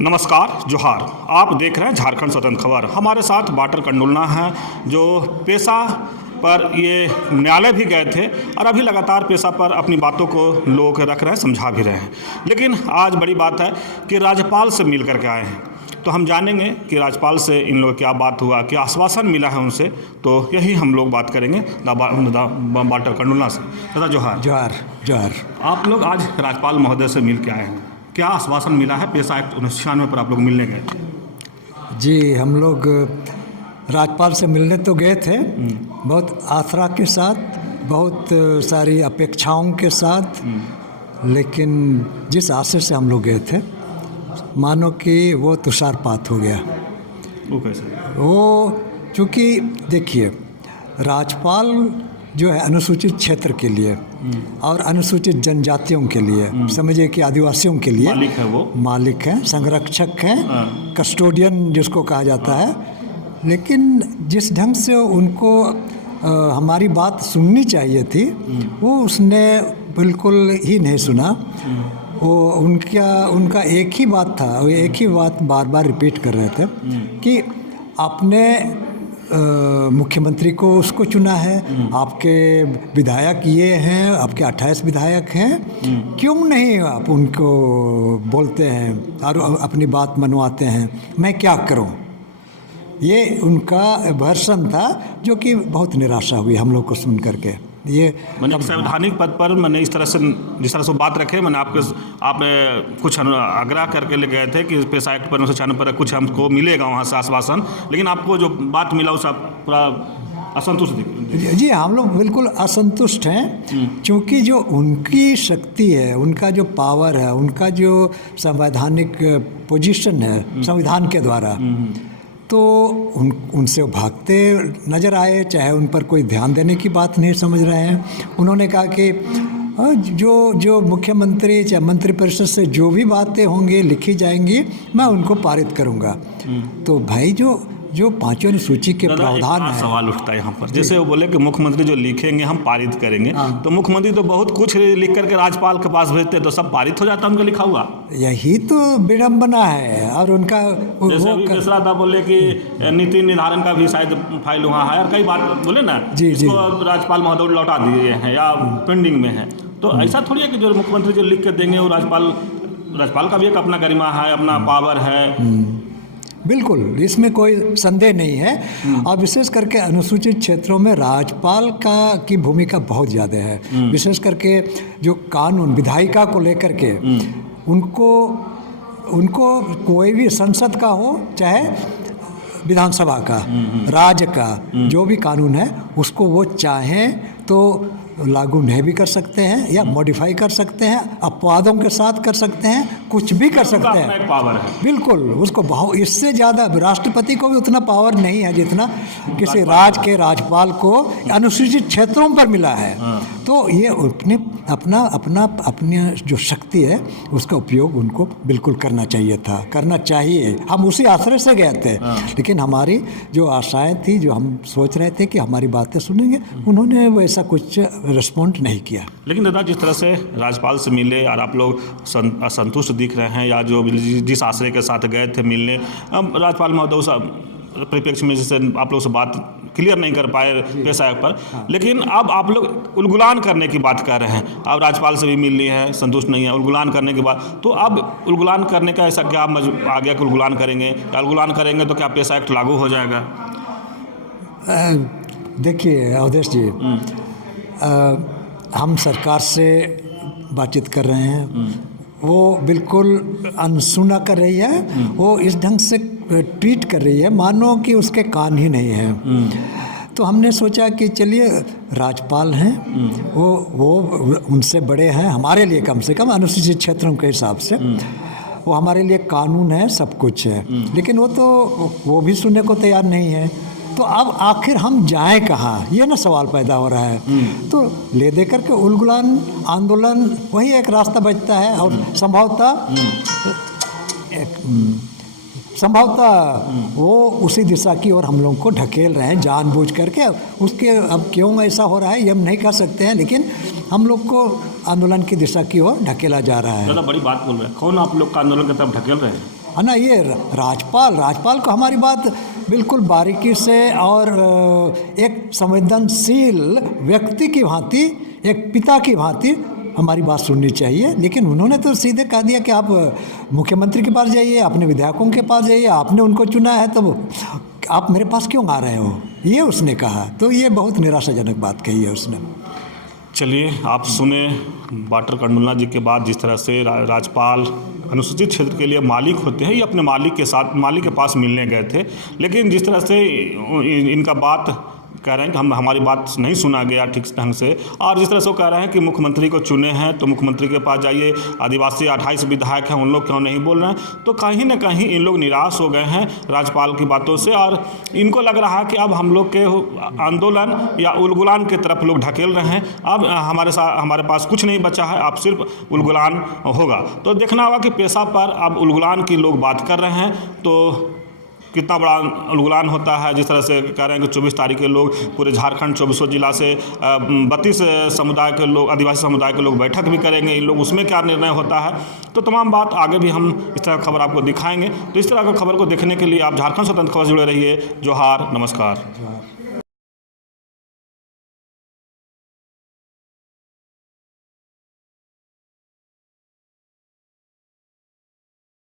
नमस्कार, जोहार। आप देख रहे हैं झारखंड स्वतंत्र खबर। हमारे साथ वाटर कंडुलना हैं जो पेशा पर ये न्यायालय भी गए थे और अभी लगातार पेशा पर अपनी बातों को लोग रख रहे हैं, समझा भी रहे हैं। लेकिन आज बड़ी बात है कि राज्यपाल से मिल करके आए हैं, तो हम जानेंगे कि राज्यपाल से इन लोगों क्या बात हुआ, क्या आश्वासन मिला है उनसे। तो यही हम लोग बात करेंगे वाटर कंडुलना से। दादा जोहार। जोहार जोहार। आप लोग आज राज्यपाल महोदय से मिल के आए हैं, क्या आश्वासन मिला है? पेशा एक्ट 1996 पर आप लोग मिलने गए थे। जी, हम लोग राज्यपाल से मिलने तो गए थे, बहुत आसरा के साथ, बहुत सारी अपेक्षाओं के साथ, लेकिन जिस आशय से हम लोग गए थे मानो कि वो तुषारपात हो गया। वो कैसे? वो चूँकि देखिए, राज्यपाल जो है अनुसूचित क्षेत्र के लिए और अनुसूचित जनजातियों के लिए, समझिए कि आदिवासियों के लिए मालिक है, वो मालिक हैं, संरक्षक हैं, कस्टोडियन जिसको कहा जाता है। लेकिन जिस ढंग से उनको हमारी बात सुननी चाहिए थी वो उसने बिल्कुल ही नहीं सुना। वो उनका एक ही बात था, वो एक ही बात बार बार रिपीट कर रहे थे कि आपने मुख्यमंत्री को उसको चुना है, आपके विधायक ये हैं, आपके 28 विधायक हैं, क्यों नहीं आप उनको बोलते हैं और अपनी बात मनवाते हैं? मैं क्या करूं? ये उनका वर्षन था, जो कि बहुत निराशा हुई हम लोग को सुन करके। ये मैंने संवैधानिक पद पर मैंने इस तरह से जिस तरह से बात रखे, मैंने आप कुछ आग्रह करके ले गए थे कि पेशा एक्ट पर 1996 पर कुछ हमको मिलेगा वहाँ से आश्वासन, लेकिन आपको जो बात मिला उसका पूरा असंतुष्ट दिख। जी, हम लोग बिल्कुल असंतुष्ट हैं, क्योंकि जो उनकी शक्ति है, उनका जो पावर है, उनका जो संवैधानिक पोजीशन है संविधान के द्वारा, तो उनसे भागते नज़र आए, चाहे उन पर कोई ध्यान देने की बात नहीं समझ रहे हैं। उन्होंने कहा कि जो मुख्यमंत्री चाहे मंत्रिपरिषद से जो भी बातें होंगी लिखी जाएंगी, मैं उनको पारित करूंगा। तो भाई जो पांचों अनुसूची के प्रावधान है। सवाल उठता है यहाँ पर, जैसे वो बोले कि मुख्यमंत्री जो लिखेंगे हम पारित करेंगे, तो मुख्यमंत्री तो बहुत कुछ लिख करके राज्यपाल के पास भेजते तो सब पारित हो जाता उनका लिखा हुआ। यही तो विडम्बना है। और उनका जैसे अभी मिश्रा था, बोले कि नीति निर्धारण का भी शायद फाइल वहाँ है और कई बात बोले ना, इसको राज्यपाल महोदय लौटा दिए हैं या पेंडिंग में है। तो ऐसा थोड़ी है कि जो मुख्यमंत्री जो लिख के देंगे वो राज्यपाल का भी एक अपना गरिमा है, अपना पावर है। बिल्कुल, इसमें कोई संदेह नहीं है। और विशेष करके अनुसूचित क्षेत्रों में राज्यपाल की भूमिका बहुत ज़्यादा है। विशेष करके जो कानून विधायिका को लेकर के उनको कोई भी संसद का हो चाहे विधानसभा का, राज्य का जो भी कानून है उसको वो चाहें तो लागू नहीं भी कर सकते हैं या मॉडिफाई कर सकते हैं, अपवादों के साथ कर सकते हैं, कुछ भी कर सकते हैं। एक पावर है बिल्कुल उसको बहुत, इससे ज़्यादा राष्ट्रपति को भी उतना पावर नहीं है जितना किसी राज्य के राज्यपाल को अनुसूचित क्षेत्रों पर मिला है। तो ये अपनी जो शक्ति है उसका उपयोग उनको बिल्कुल करना चाहिए। हम उसी आश्रय से गए थे, लेकिन हमारी जो आशाएं थी, जो हम सोच रहे थे कि हमारी बातें सुनेंगे, उन्होंने वैसा कुछ रिस्पॉन्ड नहीं किया। लेकिन दादा, जिस तरह से राज्यपाल से मिले और आप लोग असंतुष्ट दिख रहे हैं, या जो जिस आश्रय के साथ गए थे मिलने, राज्यपाल महोदय परिप्रेक्ष्य में जैसे आप लोग से बात क्लियर नहीं कर पाए पेशा पर, लेकिन अब आप लोग उलगुलान करने की बात कर रहे हैं। अब राज्यपाल से भी मिल ली है, संतुष्ट नहीं है, उलगुलान करने की बात। तो अब उलगुलान करने का ऐसा क्या आ गया कि उलगुलान करेंगे, या उलगुलान करेंगे तो क्या पेशा एक्ट लागू हो जाएगा? देखिए अवधेश जी, हम सरकार से बातचीत कर रहे हैं, वो बिल्कुल अनसुना कर रही है। वो इस ढंग से ट्रीट कर रही है मानो कि उसके कान ही नहीं हैं। तो हमने सोचा कि चलिए, राज्यपाल हैं, वो उनसे बड़े हैं हमारे लिए, कम से कम अनुसूचित क्षेत्रों के हिसाब से वो हमारे लिए कानून है, सब कुछ है। लेकिन वो भी सुनने को तैयार नहीं है। तो अब आखिर हम जाएं कहाँ, ये ना सवाल पैदा हो रहा है। तो ले दे करके उलगुलान आंदोलन वही एक रास्ता बचता है। और संभवतः वो उसी दिशा की ओर हम लोगों को ढकेल रहे हैं जानबूझ करके। उसके अब क्यों ऐसा हो रहा है ये हम नहीं कह सकते हैं, लेकिन हम लोग को आंदोलन की दिशा की ओर ढकेला जा रहा है। ज़्यादा बड़ी बात बोल रहे हैं, कौन आप लोग का आंदोलन की तरफ ढकेल रहे हैं? है ना। ये राजपाल को हमारी बात बिल्कुल बारीकी से और एक संवेदनशील व्यक्ति की भांति, एक पिता की भांति हमारी बात सुननी चाहिए। लेकिन उन्होंने तो सीधे कह दिया कि आप मुख्यमंत्री के पास जाइए, अपने विधायकों के पास जाइए, आपने उनको चुना है तो आप मेरे पास क्यों आ रहे हो, ये उसने कहा। तो ये बहुत निराशाजनक बात कही है उसने। चलिए, आप सुने वाटर कंडुलना जी के बाद जिस तरह से राज्यपाल अनुसूचित क्षेत्र के लिए मालिक होते हैं, ये अपने मालिक के पास मिलने गए थे, लेकिन जिस तरह से इनका बात कह रहे हैं कि हमारी बात नहीं सुना गया ठीक ढंग से, और जिस तरह से वो कह रहे हैं कि मुख्यमंत्री को चुने हैं तो मुख्यमंत्री के पास जाइए, आदिवासी 28 विधायक हैं उन लोग क्यों नहीं बोल रहे हैं, तो कहीं ना कहीं इन लोग निराश हो गए हैं राज्यपाल की बातों से, और इनको लग रहा है कि अब हम लोग के आंदोलन या उलगुलान की तरफ लोग ढकेल रहे हैं। अब हमारे पास कुछ नहीं बचा है, अब सिर्फ उलगुलान होगा। तो देखना होगा कि पेशा पर अब उलगुलान की लोग बात कर रहे हैं तो कितना बड़ा उलगुलान होता है। जिस तरह से कह रहे हैं कि 24 तारीख के लोग पूरे झारखंड 24 जिला से 32 समुदाय के लोग, आदिवासी समुदाय के लोग बैठक भी करेंगे, इन लोग उसमें क्या निर्णय होता है, तो तमाम बात आगे भी हम इस तरह खबर आपको दिखाएंगे। तो इस तरह की खबर को देखने के लिए आप झारखंड स्वतंत्र खबर से जुड़े रहिए। जोहार, नमस्कार।